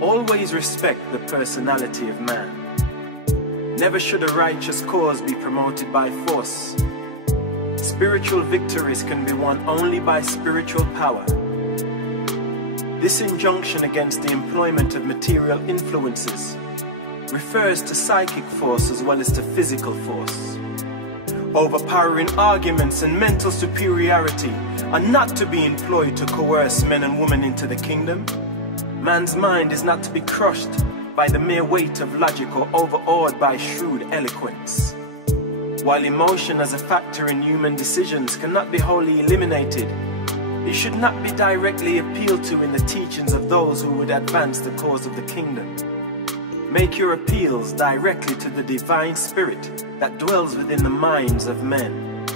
Always respect the personality of man. Never should a righteous cause be promoted by force. Spiritual victories can be won only by spiritual power. This injunction against the employment of material influences refers to psychic force as well as to physical force. Overpowering arguments and mental superiority are not to be employed to coerce men and women into the kingdom. Man's mind is not to be crushed by the mere weight of logic or overawed by shrewd eloquence. While emotion as a factor in human decisions cannot be wholly eliminated, it should not be directly appealed to in the teachings of those who would advance the cause of the kingdom. Make your appeals directly to the divine spirit that dwells within the minds of men.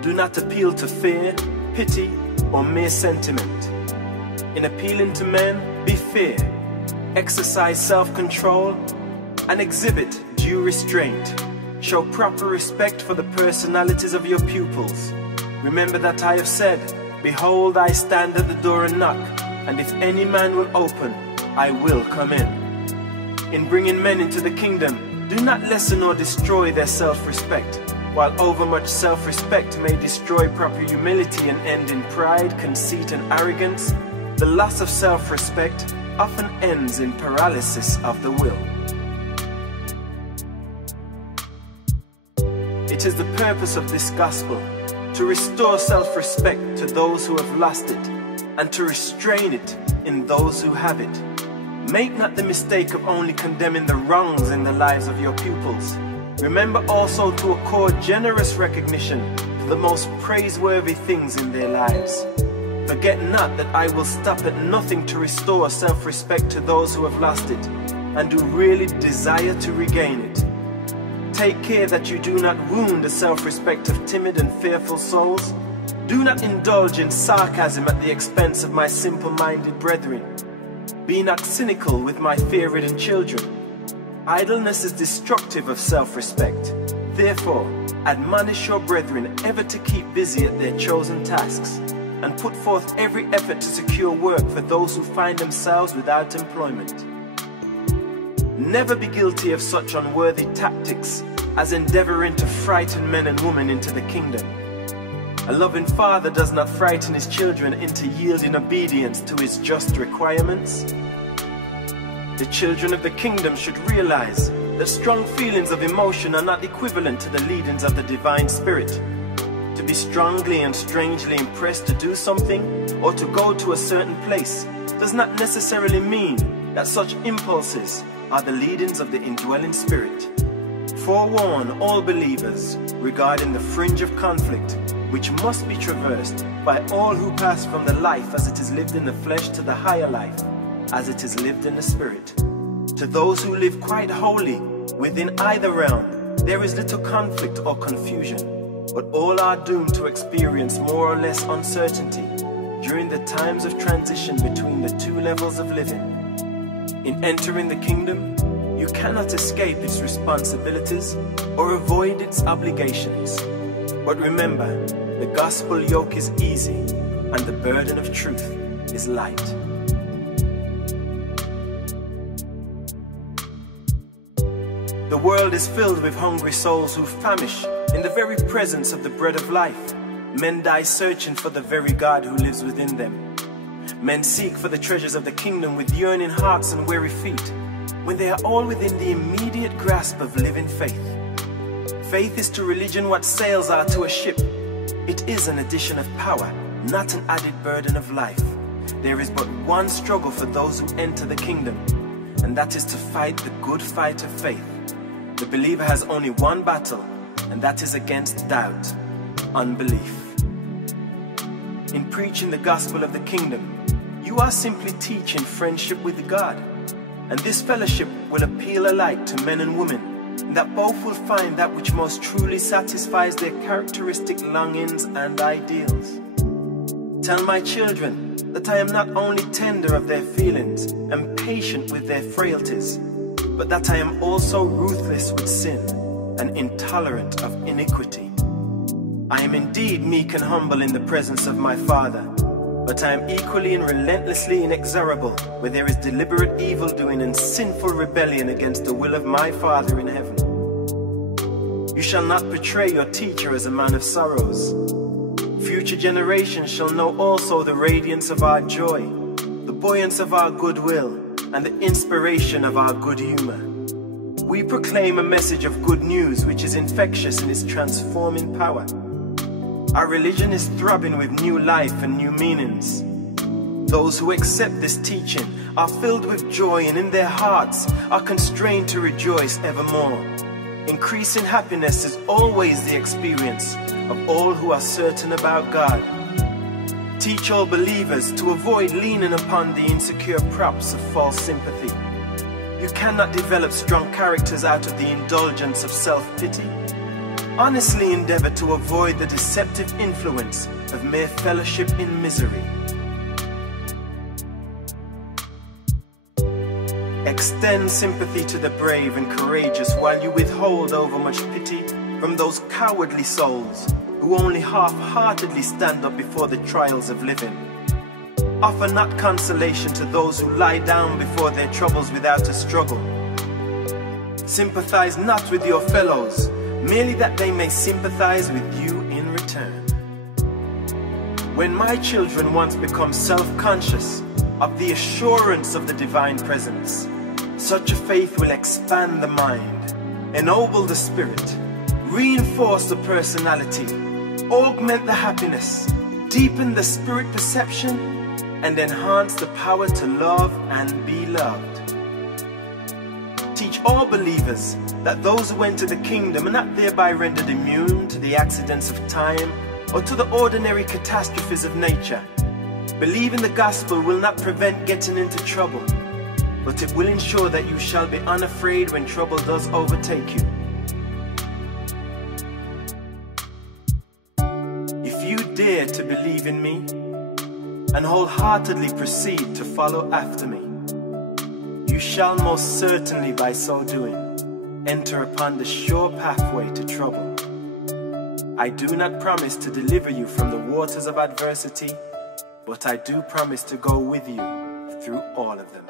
Do not appeal to fear, pity, or mere sentiment. In appealing to men, be fair, exercise self-control, and exhibit due restraint. Show proper respect for the personalities of your pupils. Remember that I have said, "Behold, I stand at the door and knock, and if any man will open, I will come in." In bringing men into the kingdom, do not lessen or destroy their self-respect. While overmuch self-respect may destroy proper humility and end in pride, conceit, and arrogance, the loss of self-respect often ends in paralysis of the will. It is the purpose of this gospel to restore self-respect to those who have lost it, and to restrain it in those who have it. Make not the mistake of only condemning the wrongs in the lives of your pupils. Remember also to accord generous recognition to the most praiseworthy things in their lives. Forget not that I will stop at nothing to restore self-respect to those who have lost it, and who really desire to regain it. Take care that you do not wound the self-respect of timid and fearful souls. Do not indulge in sarcasm at the expense of my simple-minded brethren. Be not cynical with my fear-ridden children. Idleness is destructive of self-respect. Therefore, admonish your brethren ever to keep busy at their chosen tasks, and put forth every effort to secure work for those who find themselves without employment. Never be guilty of such unworthy tactics as endeavoring to frighten men and women into the kingdom. A loving father does not frighten his children into yielding obedience to his just requirements. The children of the kingdom should realize that strong feelings of emotion are not equivalent to the leadings of the divine spirit. To be strongly and strangely impressed to do something or to go to a certain place does not necessarily mean that such impulses are the leadings of the indwelling spirit. Forewarn all believers regarding the fringe of conflict which must be traversed by all who pass from the life as it is lived in the flesh to the higher life as it is lived in the spirit. To those who live quite wholly within either realm, there is little conflict or confusion, but all are doomed to experience more or less uncertainty during the times of transition between the two levels of living. In entering the kingdom, you cannot escape its responsibilities or avoid its obligations. But remember, the gospel yoke is easy and the burden of truth is light. The world is filled with hungry souls who famish in the very presence of the bread of life. Men die searching for the very God who lives within them. Men seek for the treasures of the kingdom with yearning hearts and weary feet, when they are all within the immediate grasp of living faith. Faith is to religion what sails are to a ship. It is an addition of power, not an added burden of life. There is but one struggle for those who enter the kingdom, and that is to fight the good fight of faith. The believer has only one battle, and that is against doubt, unbelief. In preaching the gospel of the kingdom, you are simply teaching friendship with God, and this fellowship will appeal alike to men and women, and that both will find that which most truly satisfies their characteristic longings and ideals. Tell my children that I am not only tender of their feelings and patient with their frailties, but that I am also ruthless with sin and intolerant of iniquity. I am indeed meek and humble in the presence of my Father, but I am equally and relentlessly inexorable where there is deliberate evil-doing and sinful rebellion against the will of my Father in heaven. You shall not portray your teacher as a man of sorrows. Future generations shall know also the radiance of our joy, the buoyance of our goodwill, and the inspiration of our good humor. We proclaim a message of good news which is infectious in its transforming power. Our religion is throbbing with new life and new meanings. Those who accept this teaching are filled with joy and in their hearts are constrained to rejoice evermore. Increasing happiness is always the experience of all who are certain about God. Teach all believers to avoid leaning upon the insecure props of false sympathy. You cannot develop strong characters out of the indulgence of self-pity. Honestly endeavor to avoid the deceptive influence of mere fellowship in misery. Extend sympathy to the brave and courageous while you withhold overmuch pity from those cowardly souls who only half-heartedly stand up before the trials of living. Offer not consolation to those who lie down before their troubles without a struggle. Sympathize not with your fellows, merely that they may sympathize with you in return. When my children once become self-conscious of the assurance of the divine presence, such a faith will expand the mind, ennoble the spirit, reinforce the personality, augment the happiness, deepen the spirit perception, and enhance the power to love and be loved. Teach all believers that those who enter the kingdom are not thereby rendered immune to the accidents of time or to the ordinary catastrophes of nature. Believing the gospel will not prevent getting into trouble, but it will ensure that you shall be unafraid when trouble does overtake you. If you dare to believe in me and wholeheartedly proceed to follow after me, you shall most certainly by so doing enter upon the sure pathway to trouble. I do not promise to deliver you from the waters of adversity, but I do promise to go with you through all of them.